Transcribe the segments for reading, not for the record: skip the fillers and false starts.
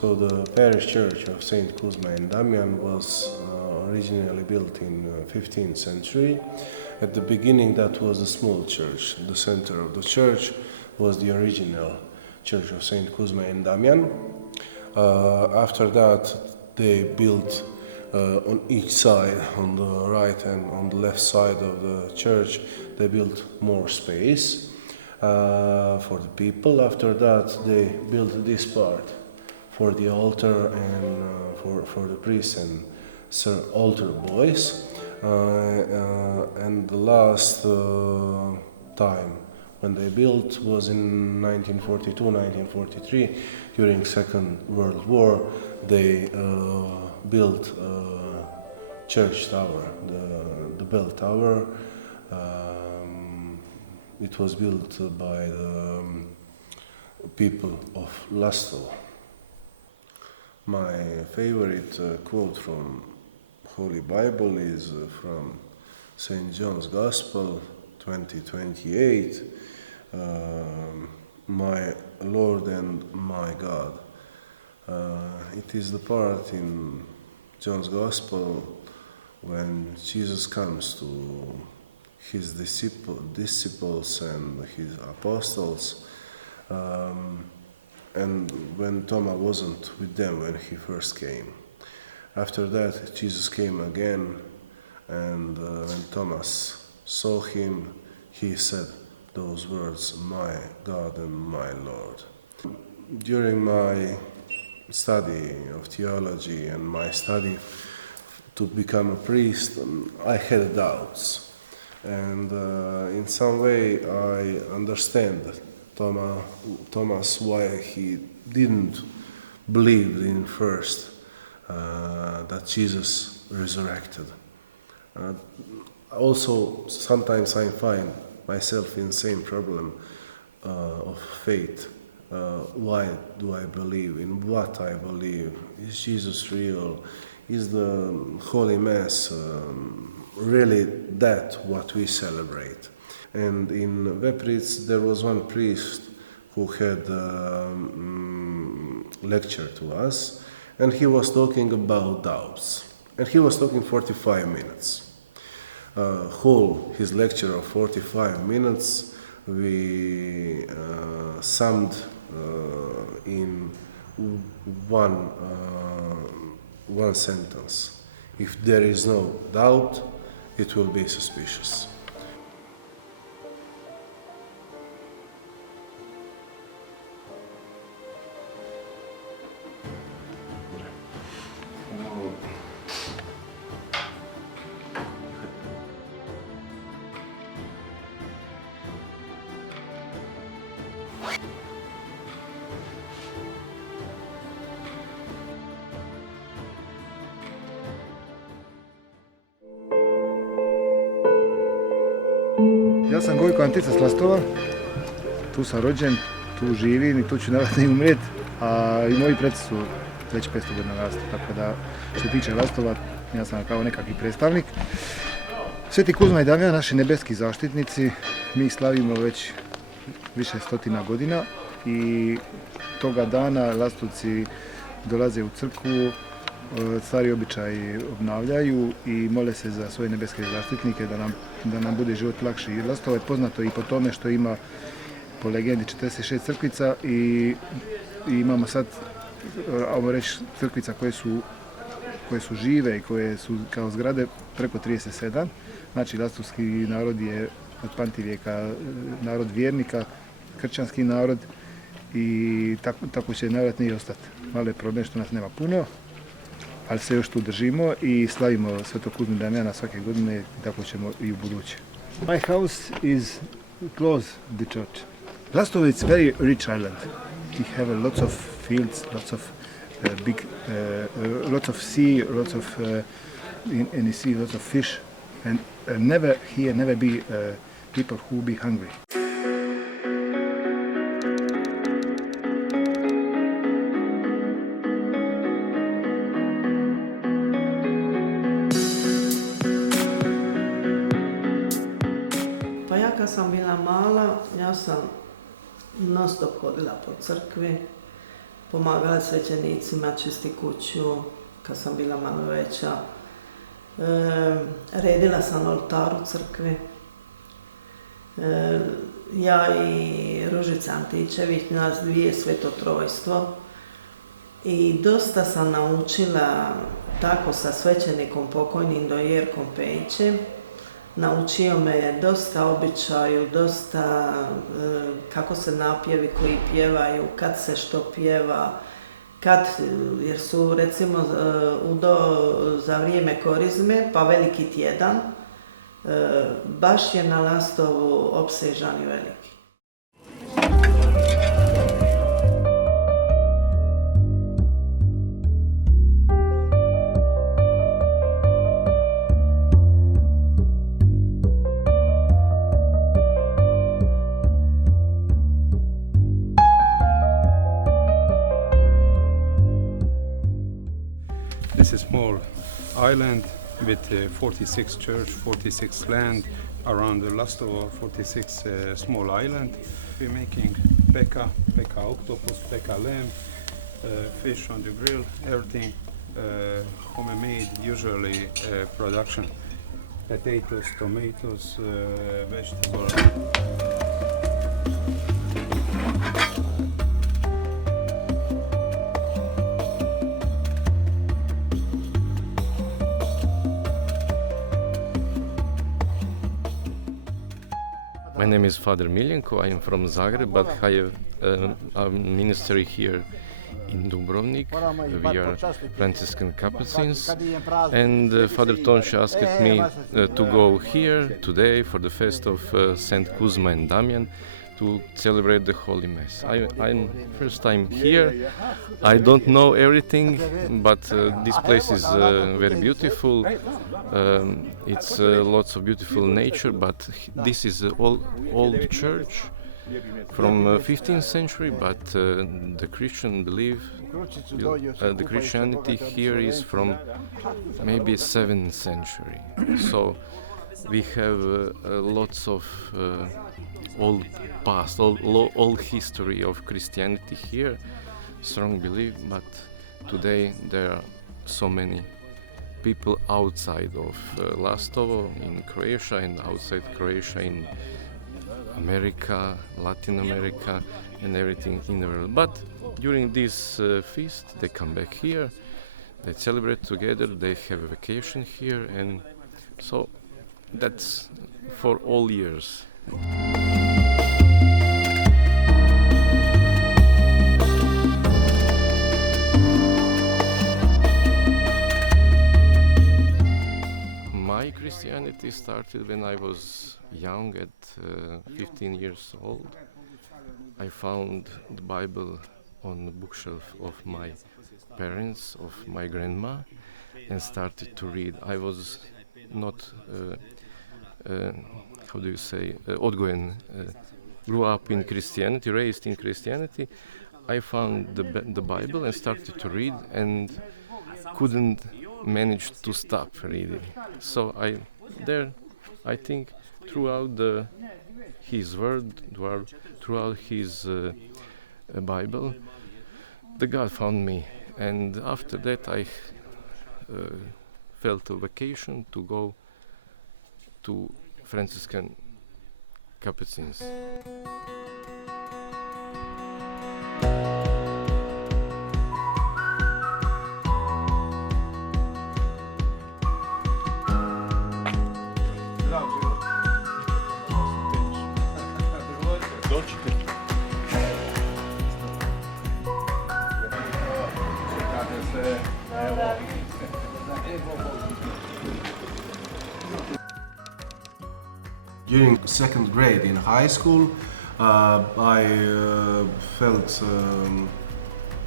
So the parish church of Saint Kuzma and Damian was originally built in 15th century. At the beginning that was a small church. The center of the church was the original church of Saint Kuzma and Damian. After that they built on each side, on the right and on the left side of the church, they built more space for the people. After that they built this part for the altar and for the priests and altar boys. And the last time when they built was in 1942-1943, during Second World War. They built a church tower, the bell tower. It was built by the people of Lastovo. My favorite quote from Holy Bible is from St. John's Gospel 20:28. My Lord and my God. It is the part in John's Gospel when Jesus comes to his disciples and his apostles, and when Thomas wasn't with them when he first came. After that, Jesus came again, and when Thomas saw him, he said those words, "My God and my Lord." During my study of theology and my study to become a priest, I had doubts. And in some way I understand Thomas why he didn't believe in first that Jesus resurrected. Also, sometimes I find myself in the same problem of faith. Why do I believe? In what I believe? Is Jesus real? Is the Holy Mass really that what we celebrate? And in Vepric there was one priest who had lecture to us, and he was talking about doubts. And he was talking 45 minutes. Whole his lecture of 45 minutes we summed in one sentence. If there is no doubt, it will be suspicious. Ja sam Gojko Antica s Lastova, tu sam rođen, tu živim i tu ću naravno i umrijet, a i moji preci su već 500 godina na Lastovu, tako da što se tiče Lastova, ja sam kao nekakvi predstavnik. Sveti Kuzma i Damjan, naši nebeski zaštitnici, mi slavimo već više stotina godina i toga dana Lastovci dolaze u crkvu, stari običaji obnavljaju i mole se za svoje nebeske zaštitnike da nam bude život lakši. Lastovo je poznato i po tome što ima po legendi 46 crkvica i imamo sad, ajmo reći, crkvica koje su žive i koje su kao zgrade preko 37. Znači, lastovski narod je od pamtivijeka narod vjernika, kršćanski narod i tako će najvjerojatnije i ostati. Malo je problem što nas nema puno, ali se još tu držimo i slavimo Svetog Kuzmu i Damjana svake godine i tako ćemo i u buduće. My house is close the church. Lastovo is very rich island. We have lots of fields, lots of lots of sea, lots of in the sea, lots of fish, and never be people who be hungry. Pa ja kad sam bila mala, ja sam non stop hodila po crkvi, pomagala svećenicima, čisti kuću, kad sam bila malo veća. Redila sam na oltaru crkvi. Ja i Ružica Antičević, nas dvije svetotrojstvo. I dosta sam naučila tako sa svećenikom pokojnim Dojerkom Pejićem. Naučio me dosta običaju, dosta kako se napjevi koji pjevaju, kad se što pjeva, jer su recimo za vrijeme korizme, pa veliki tjedan, baš je na Lastovu opsežan i veliki. This is a small island with 46 church, 46 land around the Lastovo, 46 small island. We're making peka octopus, peka lamb, fish on the grill, everything homemade, usually production. Potatoes, tomatoes, vegetables. My name is Father Miljenko. I am from Zagreb, but I have a ministry here in Dubrovnik. We are Franciscan Capuchins, and Father Tonš asked me to go here today for the fest of Saint Kuzma and Damjan to celebrate the Holy Mass. I'm first time here. I don't know everything, but this place is very beautiful. It's lots of beautiful nature, but this is an old church from 15th century, but the Christian belief, the Christianity here is from maybe 7th century. So we have lots of old past, old history of Christianity here, strong belief, but today there are so many people outside of Lastovo in Croatia and outside Croatia in America, Latin America and everything in the world. But during this feast they come back here, they celebrate together, they have a vacation here, and so that's for all years. My Christianity started when I was young, at 15 years old. I found the Bible on the bookshelf of my parents, of my grandma, and started to read. I was not, how do you say, odgojen, grew up in Christianity, raised in Christianity. I found the Bible and started to read and couldn't manage to stop reading. So I think throughout his word, throughout his Bible, the God found me. And after that I felt a vacation to go to Franciscan Capuchins. During second grade in high school, I felt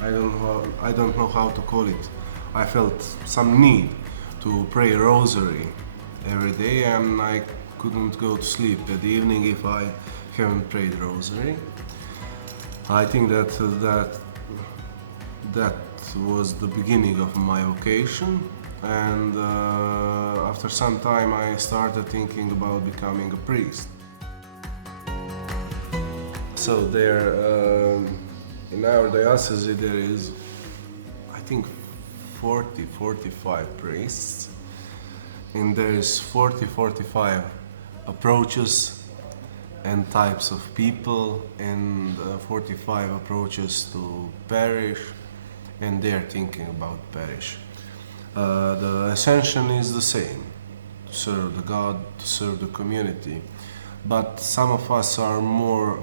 I don't know how to call it. I felt some need to pray rosary every day, and I couldn't go to sleep that evening if I haven't prayed rosary. I think that was the beginning of my vocation, and after some time I started thinking about becoming a priest. So there, in our diocese there is, I think, 45 priests, and there is 45 approaches and types of people, and 45 approaches to parish, and they're thinking about parish. The ascension is the same: to serve the God, to serve the community. But some of us are more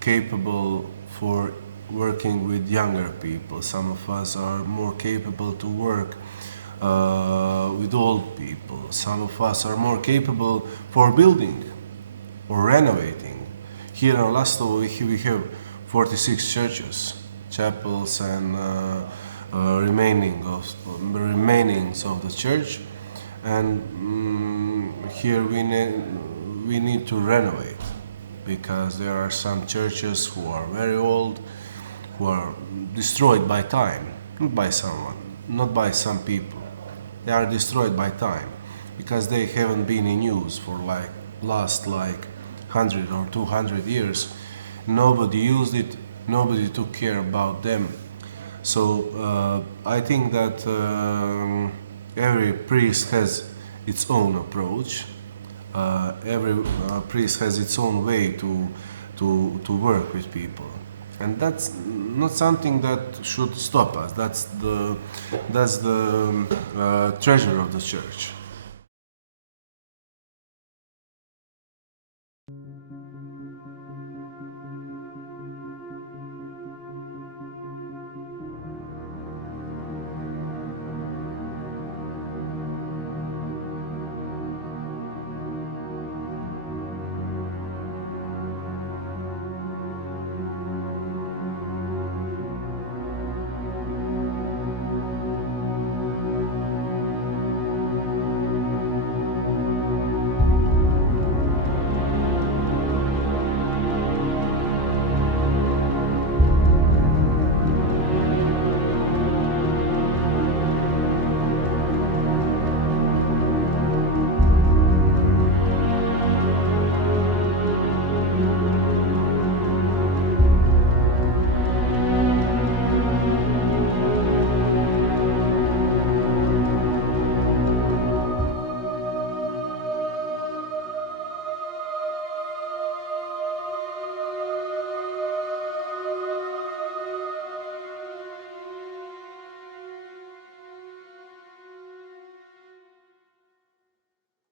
capable for working with younger people. Some of us are more capable to work with old people. Some of us are more capable for building or renovating. Here in Lastovo we have 46 churches, chapels, and remainings of the church, and here we need to renovate, because there are some churches who are very old, who are destroyed by time, not by someone, not by some people. They are destroyed by time because they haven't been in use for last 100 or 200 years. Nobody used it, nobody took care about them. So I think that every priest has its own approach. Every priest has its own way to work with people, and that's not something that should stop us. That's the treasure of the church.